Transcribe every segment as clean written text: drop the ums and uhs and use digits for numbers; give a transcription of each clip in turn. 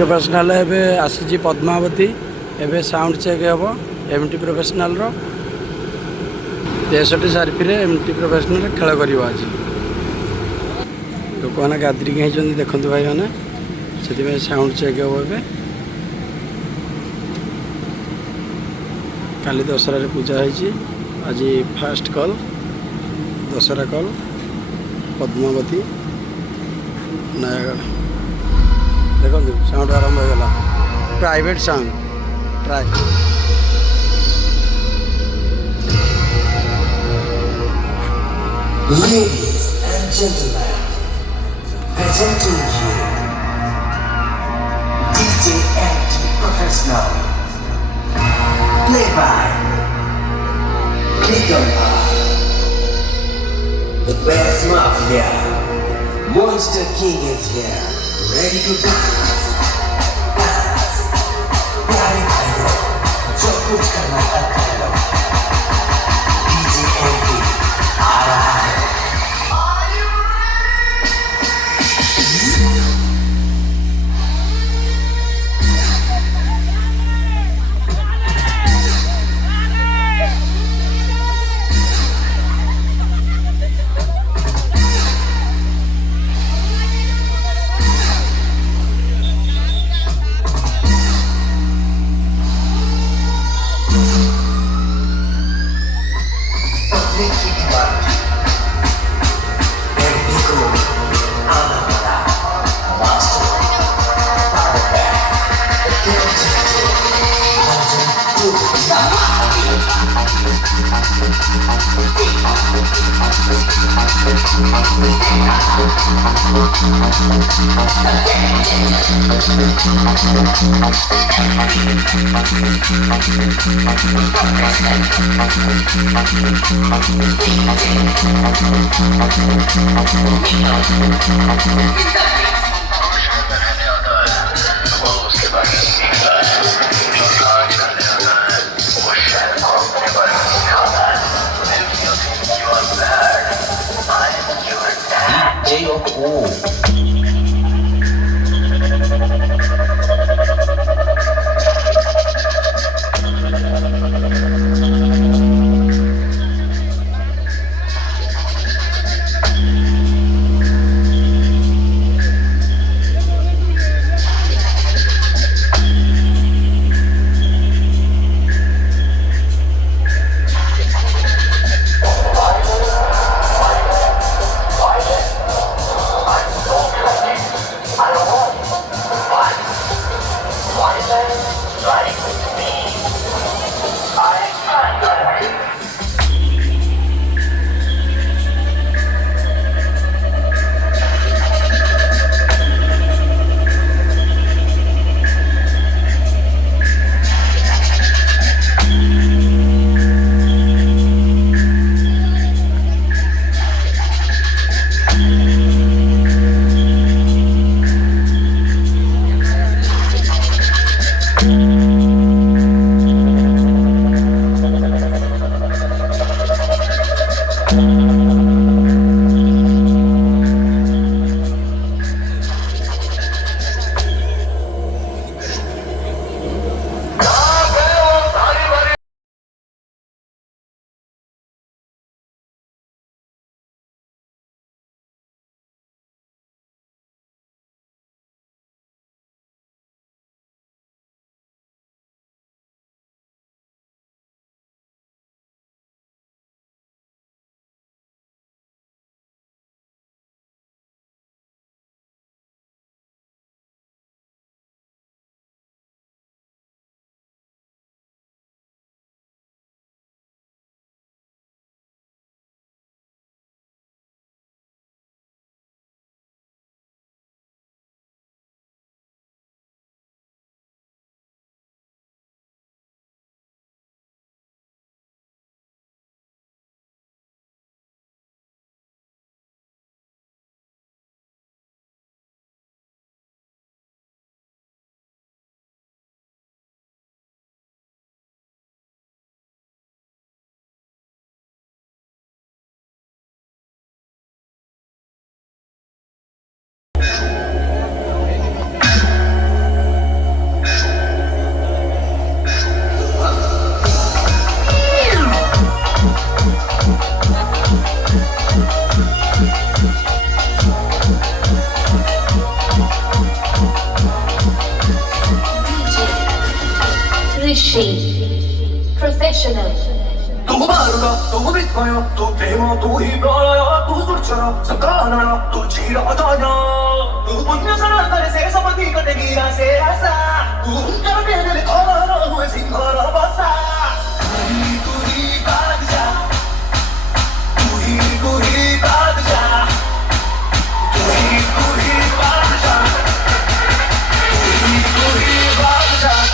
Professional एबे आसी पद्मावती एबे साउंड चेक हम एमटी प्रोफेशनल 63 सार्फी एमटी प्रोफेशनल खेल कर आज लोक मैंने गादरिक होती देखते भाई मैंने से साउंड चेक हम ए काली दशहरा पूजा होती आज फास्ट कल दशहरा कल पद्मावती नयागढ़ देखो साउंड आरंभ हो गला private sound track Ladies and gentlemen, presenting you DJ MT Professional, played by Nikomba, the best mafia. Monster King is here, ready to dance. Dance, प्यारे भाइयों, जो कुछ करना है कर लो. DJ MT आ रहा है. DJ Professional. 또 바르다 또 비싸요 또 데모 또 힘들어요 또 소리쳐요 상관하나 또 지랄하다냐 또 분명한 날에 세상만 네가 내기라 세하사 또 혼자면 내 걸어라 후회심 걸어봤사 우리 받으자 우리 받으자 우리 받으자 우리 받으자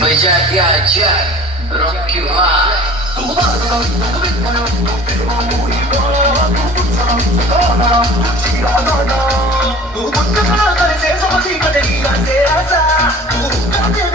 Berjaga Jack Rock you high. 누군가 나를 세상을 지켜내기가 세하사 누군가